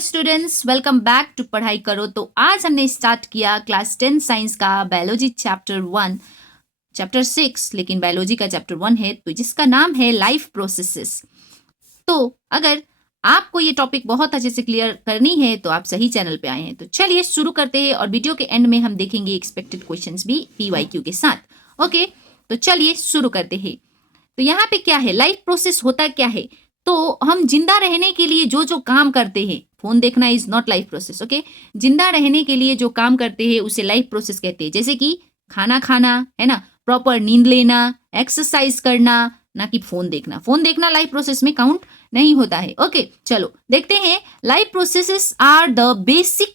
Students, welcome back to पढ़ाई करो। तो आज हमने स्टार्ट किया क्लास 10 साइंस का बायोलॉजी चैप्टर 6, लेकिन बायोलॉजी का चैप्टर 1 है तो जिसका नाम है लाइफ प्रोसेसेस। तो अगर आपको ये टॉपिक बहुत अच्छे से क्लियर करनी है तो आप सही चैनल पे आए हैं। तो चलिए शुरू करते हैं और वीडियो के एंड में हम देखेंगे एक्सपेक्टेड क्वेश्चंस भी PYQ के साथ। ओके, तो चलिए शुरू करते हैं। तो यहाँ पे क्या है, लाइफ प्रोसेस होता क्या है? तो हम जिंदा रहने के लिए जो जो काम करते हैं, फोन देखना is not life process. Okay, जिंदा रहने के लिए जो काम करते हैं उसे लाइफ प्रोसेस कहते हैं। जैसे कि खाना खाना, है ना, प्रॉपर नींद लेना, एक्सरसाइज करना, ना कि फोन देखना। फोन देखना लाइफ प्रोसेस में काउंट नहीं होता है। ओके, चलो देखते हैं। Life processes are the basic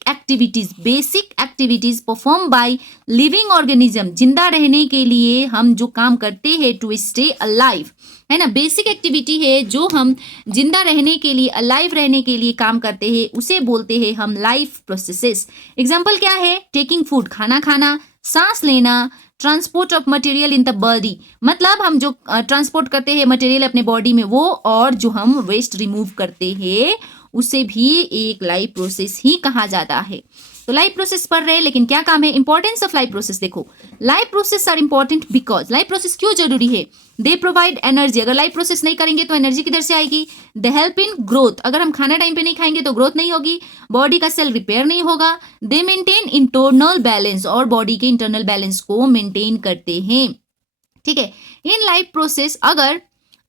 activities perform by living organism. जिंदा रहने के लिए हम जो काम करते हैं टू स्टे अलाइव, है ना, बेसिक एक्टिविटी है जो हम जिंदा रहने के लिए, अलाइव रहने के लिए काम करते हैं, उसे बोलते हैं हम लाइफ प्रोसेसेस। एग्जाम्पल क्या है? टेकिंग फूड, खाना खाना, सांस लेना, transport of material in the body, मतलब हम जो ट्रांसपोर्ट करते हैं मटेरियल अपने बॉडी में वो, और जो हम वेस्ट रिमूव करते हैं उसे भी एक लाइफ प्रोसेस ही कहा जाता है। तो लाइफ प्रोसेस पढ़ रहे हैं, लेकिन क्या काम है? इंपॉर्टेंस ऑफ लाइफ प्रोसेस देखो। Life process are important because, life process क्यों जरूरी है? They provide energy. अगर लाइफ प्रोसेस नहीं करेंगे तो एनर्जी किधर से आएगी? They help in growth. अगर हम खाना टाइम पे नहीं खाएंगे तो ग्रोथ नहीं होगी, बॉडी का सेल रिपेयर नहीं होगा। दे मेंटेन इंटरनल बैलेंस, और बॉडी के इंटरनल बैलेंस को मेंटेन करते हैं। ठीक है, इन लाइफ प्रोसेस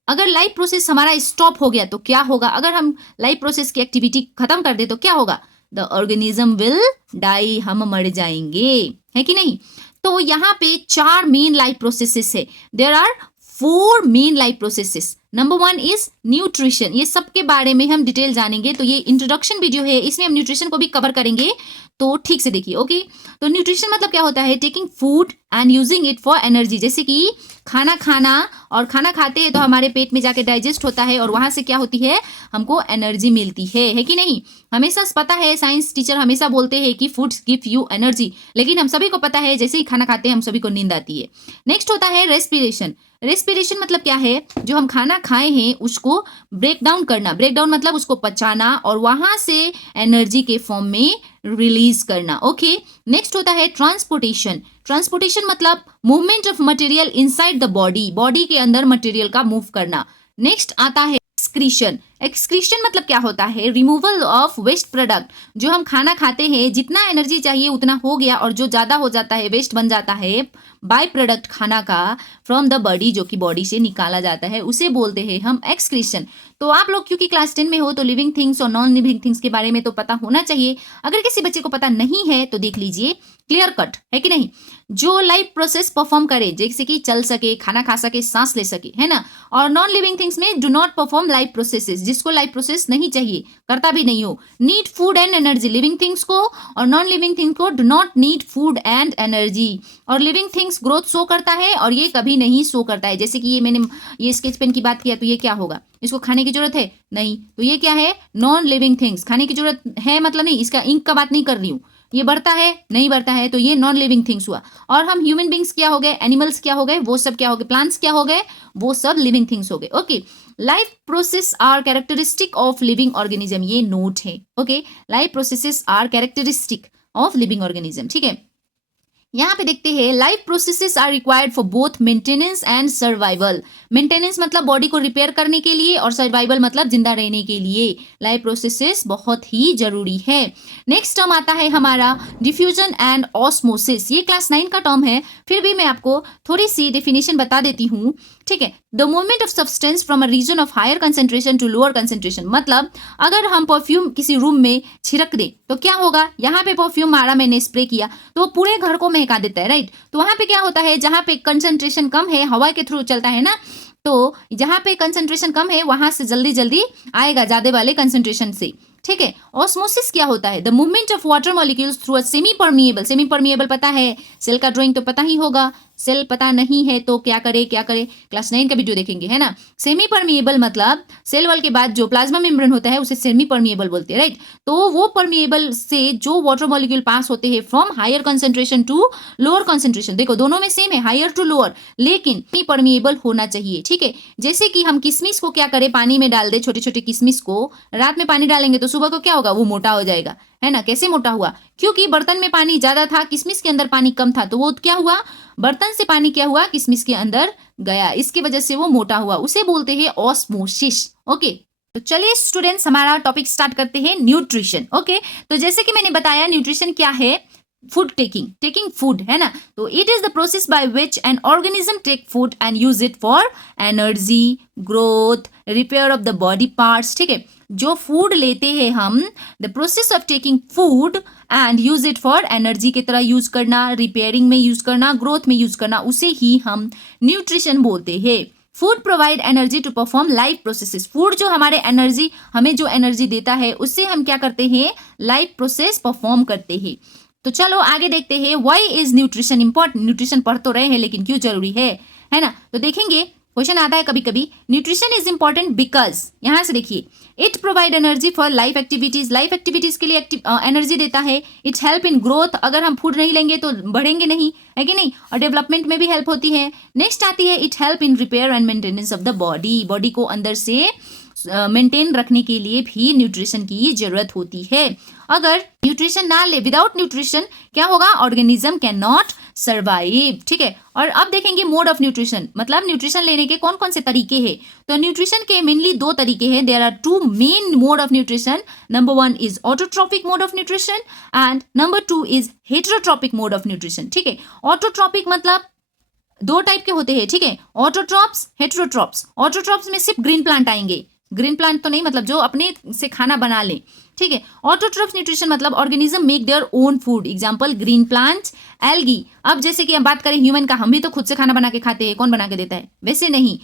अगर लाइफ प्रोसेस हमारा स्टॉप हो गया तो क्या होगा? अगर हम लाइफ प्रोसेस की एक्टिविटी खत्म कर दे तो क्या होगा? द ऑर्गेनिज्म विल डाई, हम मर जाएंगे, है कि नहीं? तो यहाँ पे 4 मेन लाइफ प्रोसेसेस है। There are 4 main life processes. Number 1 is nutrition. ये सब के बारे में हम डिटेल जानेंगे। तो ये इंट्रोडक्शन वीडियो है, इसमें हम न्यूट्रिशन को भी कवर करेंगे, तो ठीक से देखिए। ओके, तो न्यूट्रिशन मतलब क्या होता है? Taking food and using it for energy. जैसे कि खाना खाना, और खाना खाते हैं तो हमारे पेट में जाके डाइजेस्ट होता है और वहां से क्या होती है? हमको एनर्जी मिलती है कि नहीं? हमेशा पता है, साइंस टीचर हमेशा बोलते हैं कि फूड्स गिव यू एनर्जी, लेकिन हम सभी को पता है जैसे ही खाना खाते हैं हम सभी को नींद आती है। नेक्स्ट होता है रेस्पिरेशन। रेस्पिरेशन मतलब क्या है? जो हम खाना खाए हैं उसको ब्रेक डाउन करना। ब्रेक डाउन मतलब उसको पचाना और वहां से एनर्जी के फॉर्म में रिलीज करना। ओके, नेक्स्ट होता है ट्रांसपोर्टेशन। ट्रांसपोर्टेशन मतलब movement of material inside the body, body के अंदर मटेरियल का मूव करना। नेक्स्ट आता है एक्सक्रीशन। एक्सक्रीशन मतलब क्या होता है? Removal of waste product. जो हम खाना खाते हैं, जितना एनर्जी चाहिए उतना हो गया और जो ज्यादा हो जाता है, वेस्ट बन जाता है, बाय प्रोडक्ट खाना का फ्रॉम द बॉडी, जो कि बॉडी से निकाला जाता है, उसे बोलते हैं हम एक्सक्रीशन। तो आप लोग क्योंकि क्लास 10 में हो तो लिविंग थिंग्स और नॉन लिविंग थिंग्स के बारे में तो पता होना चाहिए। अगर किसी बच्चे को पता नहीं है तो देख लीजिए, क्लियर कट है कि नहीं। जो लाइफ प्रोसेस परफॉर्म करे, जैसे कि चल सके, खाना खा सके, सांस ले सके, है ना, और नॉन लिविंग थिंग्स में do not perform life processes, जिसको लाइफ प्रोसेस नहीं चाहिए, करता भी नहीं हो, need food and energy. Living things को और नॉन लिविंग थिंग्स को do not need food and energy. और लिविंग थिंग्स ग्रोथ शो करता है और ये कभी नहीं शो करता है। जैसे कि ये मैंने ये स्केच पेन की बात किया, तो ये क्या होगा? इसको खाने की जरूरत है नहीं, तो ये क्या है? Non living things. खाने की जरूरत है मतलब नहीं, इसका इंक का बात नहीं कर रही हूँ। ये बढ़ता है नहीं बढ़ता है, तो ये नॉन लिविंग थिंग्स हुआ। और हम ह्यूमन बींग्स क्या हो गए, एनिमल्स क्या हो गए, वो सब क्या हो गए, प्लांट्स क्या हो गए, वो सब लिविंग थिंग्स हो गए। Okay, life process are characteristic of living organism, ये नोट है। Okay, life processes are characteristic of living organism. ठीक है, यहाँ पे देखते हैं life processes are required for both maintenance and survival. Maintenance मतलब बॉडी को रिपेयर करने के लिए, और सर्वाइवल मतलब जिंदा रहने के लिए लाइफ प्रोसेसेस बहुत ही जरूरी है। नेक्स्ट टर्म आता है हमारा डिफ्यूजन एंड ऑस्मोसिस। ये क्लास 9 का टर्म है, फिर भी मैं आपको थोड़ी सी डेफिनेशन बता देती हूँ। ठीक है, the movement of substance from a region of higher concentration to lower concentration. मतलब अगर हम परफ्यूम किसी रूम में छिड़क दें तो क्या होगा? यहाँ पे परफ्यूम मारा, मैंने स्प्रे किया तो वो पूरे घर को महका देता है, राइट। तो वहां पे क्या होता है? जहां पे कंसेंट्रेशन कम है, हवा के थ्रू चलता है ना, तो जहां पे कंसेंट्रेशन कम है वहां से जल्दी जल्दी आएगा ज्यादा वाले कंसेंट्रेशन से। ठीक है, ऑस्मोसिस क्या होता है? The movement of water molecules through a semi permeable. Semi permeable पता है, सेल का ड्राइंग तो पता ही होगा। सेल पता नहीं है तो क्या करे, क्लास 9 का वीडियो देखेंगे, है ना। सेमी परमिएबल मतलब सेल वॉल के बाद जो प्लाज्मा मेम्ब्रेन होता है उसे सेमी परमिएबल बोलते हैं, राइट। तो वो परमिएबल से जो वाटर मॉलिक्यूल पास होते हैं from higher concentration to lower concentration, देखो दोनों में सेम है, हायर टू लोअर, लेकिन परमिएबल होना चाहिए, ठीक है। जैसे कि हम किशमिश को क्या करें, पानी में डाल दे, छोटे छोटे किशमिश को रात में पानी डालेंगे तो सुबह को क्या होगा, वो मोटा हो जाएगा, है ना। कैसे मोटा हुआ, क्योंकि बर्तन में पानी ज्यादा था, किशमिश के अंदर पानी कम था, तो वो क्या हुआ, बर्तन से पानी क्या हुआ, किशमिश के अंदर गया, इसकी वजह से वो मोटा हुआ, उसे बोलते हैं ऑस्मोसिस। ओके, तो चलिए स्टूडेंट्स हमारा टॉपिक स्टार्ट करते हैं, न्यूट्रिशन। ओके, तो जैसे कि मैंने बताया न्यूट्रिशन क्या है, फूड टेकिंग फूड, है ना। तो it is the process by which an organism take food and use it for energy, growth, repair of the body parts, ठीक है। जो फूड लेते हैं हम, the process of taking food and use it for energy की तरह use करना, repairing में यूज करना, ग्रोथ में यूज करना, उसे ही हम न्यूट्रिशन बोलते हैं। Food provide energy to perform life processes, food जो हमारे एनर्जी, हमें जो एनर्जी देता है उससे हम क्या करते हैं, लाइफ प्रोसेस परफॉर्म करते हैं। तो चलो आगे देखते हैं, why is nutrition important, nutrition पढ़ तो रहे हैं लेकिन क्यों जरूरी है ना। तो देखेंगे, क्वेश्चन आता है कभी कभी, न्यूट्रिशन इज इंपॉर्टेंट बिकॉज, यहां से देखिए, it provide energy for life activities, life activities के लिए एनर्जी देता है। इट हेल्प इन ग्रोथ, अगर हम फूड नहीं लेंगे तो बढ़ेंगे नहीं, है कि नहीं, और डेवलपमेंट में भी हेल्प होती है। नेक्स्ट आती है, it help in repair and maintenance of the body, body को अंदर से मेंटेन रखने के लिए भी न्यूट्रिशन की जरूरत होती है। अगर न्यूट्रिशन ना ले, विदाउट न्यूट्रिशन क्या होगा, ऑर्गेनिज्म कैन नॉट सर्वाइव, ठीक है। और अब देखेंगे मोड ऑफ न्यूट्रिशन, मतलब न्यूट्रिशन लेने के कौन कौन से तरीके हैं। तो न्यूट्रिशन के मेनली 2 तरीके हैं, there are 2 main mode of nutrition. Number 1 is autotrophic mode of nutrition and number 2 is heterotrophic mode of nutrition, ठीक है। ऑटोट्रॉपिक मतलब 2 टाइप के होते हैं, ठीक है, ऑटोट्रॉप्स, हेटेरोट्रॉप्स। ऑटोट्रॉप्स में सिर्फ ग्रीन प्लांट आएंगे, ग्रीन प्लांट तो नहीं, मतलब जो अपने से खाना बना ले, ठीक है। ऑटोट्रॉप्स न्यूट्रिशन मतलब organism make their own food, example green plants, algae. अब जैसे कि हम बात करें ह्यूमन का, हम भी तो खुद से खाना बना के खाते हैं, कौन बना के देता है, वैसे नहीं,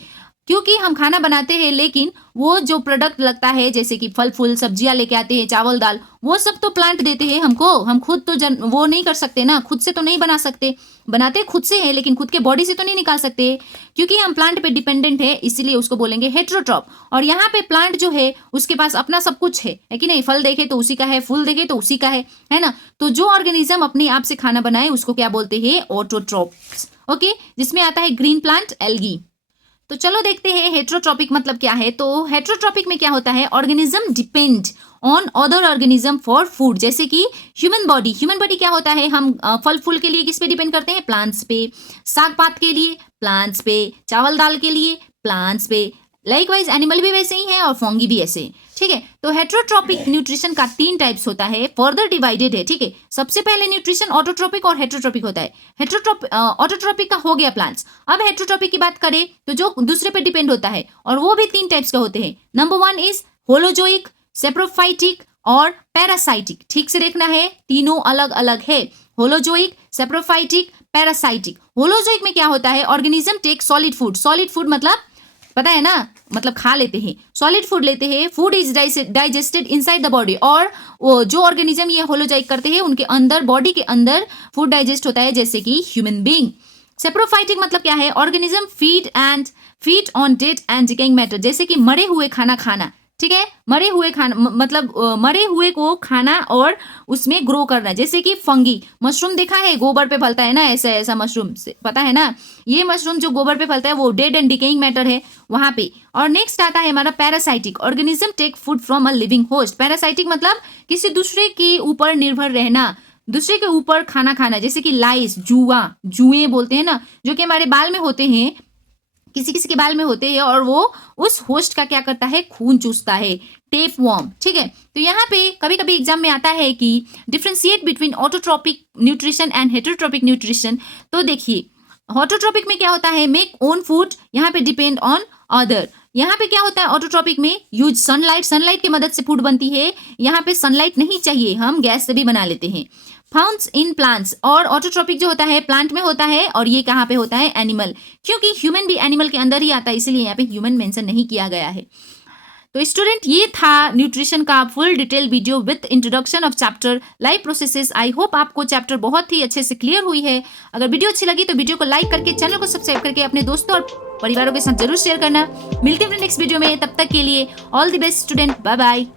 क्योंकि हम खाना बनाते हैं लेकिन वो जो प्रोडक्ट लगता है, जैसे कि फल फूल सब्जियां लेके आते हैं, चावल दाल, वो सब तो प्लांट देते हैं हमको, हम खुद तो वो नहीं कर सकते ना, खुद से तो नहीं बना सकते, बनाते खुद से है लेकिन खुद के बॉडी से तो नहीं निकाल सकते, क्योंकि हम प्लांट पे डिपेंडेंट है, इसीलिए उसको बोलेंगे हेटेरोट्रॉप। और यहाँ पे प्लांट जो है उसके पास अपना सब कुछ है कि नहीं, फल देखे तो उसी का है, फूल देखे तो उसी का है ना। तो जो ऑर्गेनिज्म अपने आप से खाना बनाए उसको क्या बोलते हैं, ऑटोट्रॉप्स। ओके, जिसमें आता है ग्रीन प्लांट, एल्गी। तो चलो देखते हैं हेटेरोट्रॉपिक मतलब क्या है। तो हेटेरोट्रॉपिक में क्या होता है, organism depend on other organism for food, जैसे कि ह्यूमन बॉडी क्या होता है, हम फल फूल के लिए किस पे डिपेंड करते हैं, प्लांट्स पे, साग पात के लिए प्लांट्स पे, चावल दाल के लिए प्लांट्स पे, लाइकवाइज एनिमल भी वैसे ही है और फंगी भी ऐसे, ठीक है। तो हेटेरोट्रॉपिक न्यूट्रिशन का 3 टाइप्स होता है, फर्दर डिवाइडेड है, ठीक है। सबसे पहले न्यूट्रिशन ऑटोट्रॉपिक और हेटेरोट्रॉपिक होता है। ऑटोट्रॉपिक का हो गया प्लांट्स। अब हेटेरोट्रॉपिक की बात करें तो जो दूसरे पे डिपेंड होता है, और वो भी 3 टाइप्स का होते हैं। नंबर 1 इज होलोजोइक, सेप्रोफाइटिक और पैरासाइटिक, ठीक से देखना है, तीनों अलग अलग है, होलोजोइक, सेप्रोफाइटिक, पैरासाइटिक। होलोजोइक में क्या होता है, ऑर्गेनिज्म टेक सॉलिड फूड मतलब पता है ना, मतलब खा लेते हैं, सॉलिड फूड लेते हैं, food is digested inside the body, और वो जो ऑर्गेनिज्म ये होलोजोइक करते हैं उनके अंदर, बॉडी के अंदर फूड डाइजेस्ट होता है, जैसे कि ह्यूमन बीइंग। सेप्रोफाइटिक मतलब क्या है, organism feed on dead and decaying matter, जैसे कि मरे हुए खाना, ठीक है, मरे हुए खाना मतलब मरे हुए को खाना और उसमें ग्रो करना, जैसे कि फंगी, मशरूम देखा है गोबर पे फलता है ना, ऐसा मशरूम पता है ना, ये मशरूम जो गोबर पे फलता है वो डेड एंड डिकेइंग मैटर है वहां पे। और नेक्स्ट आता है हमारा parasitic, organism take food from a living host. Parasitic मतलब किसी दूसरे के ऊपर निर्भर रहना, दूसरे के ऊपर खाना खाना, जैसे कि लाइस, जुए बोलते हैं ना, जो कि हमारे बाल में होते हैं, किसी किसी के बाल में होते हैं, और वो उस होस्ट का क्या करता है, खून चूसता है, टेप वॉर्म, ठीक है। तो यहाँ पे कभी कभी एग्जाम में आता है कि differentiate between autotrophic nutrition and heterotrophic nutrition. तो देखिए ऑटोट्रॉपिक में क्या होता है, मेक ओन फूड, यहाँ पे डिपेंड ऑन अदर। यहाँ पे क्या होता है ऑटोट्रॉपिक में, यूज सनलाइट की मदद से फूड बनती है, यहाँ पे सनलाइट नहीं चाहिए, हम गैस से भी बना लेते हैं। फाउंड्स इन प्लांट्स, और ऑटोट्रॉपिक जो होता है प्लांट में होता है, और ये कहाँ पे होता है, एनिमल, क्योंकि ह्यूमन भी एनिमल के अंदर ही आता है, इसीलिए यहाँ पे ह्यूमन मेंशन नहीं किया गया है। तो स्टूडेंट ये था न्यूट्रिशन का full detail video with introduction of chapter life processes. I hope आपको चैप्टर बहुत ही अच्छे से क्लियर हुई है। अगर वीडियो अच्छी लगी तो वीडियो को लाइक करके चैनल को सब्सक्राइब करके अपने दोस्तों और परिवारों के साथ जरूर शेयर करना। मिलते हैं नेक्स्ट वीडियो में, तब तक के लिए all the best student, bye bye.